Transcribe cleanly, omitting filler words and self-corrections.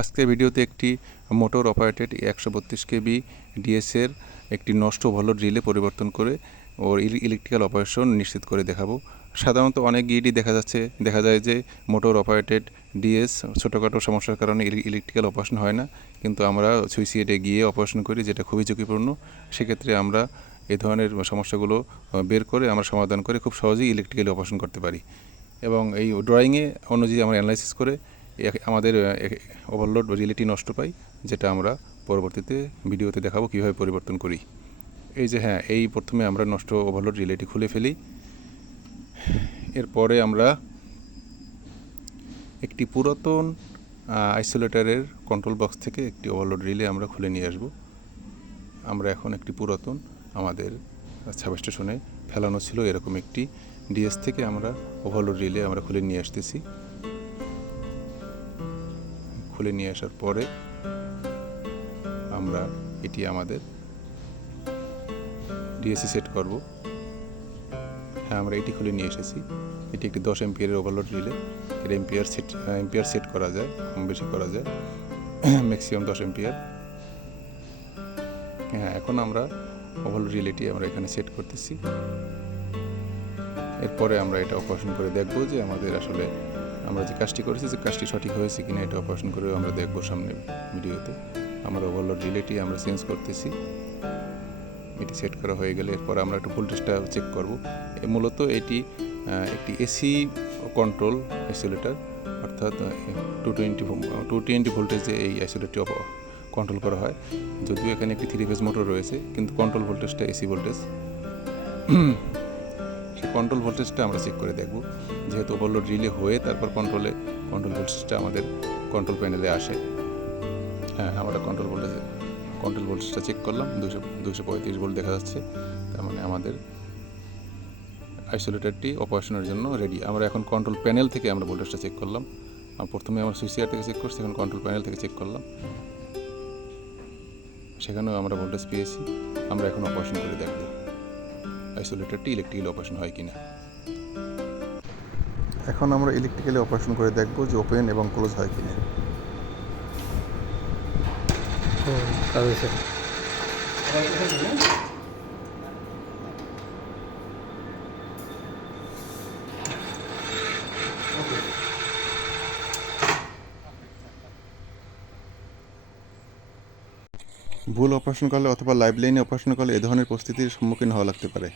আজকের ভিডিওতে একটি মোটর অপারেটেড 132 কেবি ডিএসের একটি নষ্ট ওভারলোড রিলে পরিবর্তন করে ওর ইলেকট্রিক্যাল অপারেশন নিশ্চিত করে দেখাবো। সাধারণত অনেক গিয়েরই দেখা যায় যে মোটর অপারেটেড ডিএস ছোটোখাটো সমস্যার কারণে ইলেকট্রিক্যাল অপারেশন হয় না, কিন্তু আমরা সুইসাইডে গিয়ে অপারেশন করি, যেটা খুবই ঝুঁকিপূর্ণ। সেক্ষেত্রে আমরা এই ধরনের সমস্যাগুলো বের করে আমরা সমাধান করে খুব সহজেই ইলেকট্রিক্যালি অপারেশন করতে পারি। এবং এই ড্রয়িংয়ে অনুযায়ী আমরা অ্যানালাইসিস করে আমাদের ওভারলোড রিলেটি নষ্ট পাই, যেটা আমরা পরবর্তীতে ভিডিওতে দেখাবো কীভাবে পরিবর্তন করি। এই যে এই প্রথমে আমরা নষ্ট ওভারলোড রিলেটি খুলে ফেলি। এরপরে আমরা একটি পুরাতন আইসোলেটরের কন্ট্রোল বক্স থেকে একটি ওভারলোড রিলে আমরা খুলে নিয়ে আসব। আমরা এখন একটি পুরাতন আমাদের সাবস্টেশনে ফেলানো ছিল এরকম একটি ডিএস থেকে আমরা ওভারলোড রিলে আমরা খুলে নিয়ে আসতেছি। খুলে নিয়ে আসার পরে আমরা এটি আমাদের ডিএসি সেট করব। আমরা এটি খুলে নিয়ে এসেছি। এটি একটি 10 এম্পিয়ারের ওভারলোড রিলে। এর এম্পিয়ার সেট করা যায়, কম বেশি করা যায়, ম্যাক্সিমাম 10 এম্পিয়ার। এখন আমরা ওভারলোড রিলেটি আমরা এখানে সেট করতেছি। এরপরে আমরা এটা অপারেশন করে দেখব যে আমাদের আসলে আমরা যে কাজটি করেছি যে কাজটি সঠিক হয়েছে কিনা, এটা অপারেশন করে আমরা দেখব সামনে ভিডিওতে। আমরা ওভারলোড রিলেটি আমরা চেঞ্জ করতেছি। এটি সেট করা হয়ে গেলে এরপর আমরা একটু ভোল্টেজটা চেক করব। মূলত এটি একটি এসি কন্ট্রোল আইসোলেটর, অর্থাৎ 220 ভোল্টেজে এই আইসোলেটরটি কন্ট্রোল করা হয়। যদিও এখানে একটি 3 ফেজ মোটর রয়েছে, কিন্তু কন্ট্রোল ভোল্টেজটা এসি ভোল্টেজ। সেই কন্ট্রোল ভোল্টেজটা আমরা চেক করে দেখব। যেহেতু ওভারলোড রিলে হয়ে তারপর কন্ট্রোল ভোল্টেজটা আমাদের কন্ট্রোল প্যানেলে আসে। আমরা কন্ট্রোল ভোল্টেজটা চেক করলাম, 235 ভোল্ট দেখা যাচ্ছে। তার মানে আমাদের আইসোলেটরটি অপারেশনের জন্য রেডি। আমরা এখন কন্ট্রোল প্যানেল থেকে আমরা ভোল্টেজটা চেক করলাম। প্রথমে আমরা সুইচয়ার থেকে চেক করছি, এখন কন্ট্রোল প্যানেল থেকে চেক করলাম, সেখানেও আমরা ভোল্টেজ পেয়েছি। আমরা এখন অপারেশন করে দেখব আইসোলেটরটি ইলেকট্রিক্যালি অপারেশন হয় কিনা। এখন আমরা ইলেকট্রিক্যালি অপারেশন করে দেখব যে ওপেন এবং ক্লোজ হয় কিনা। ভুল অপারেশন করলে অথবা লাইভ লাইনে অপারেশন করলে এ ধরনের পরিস্থিতির সম্মুখীন হওয়া লাগতে পারে।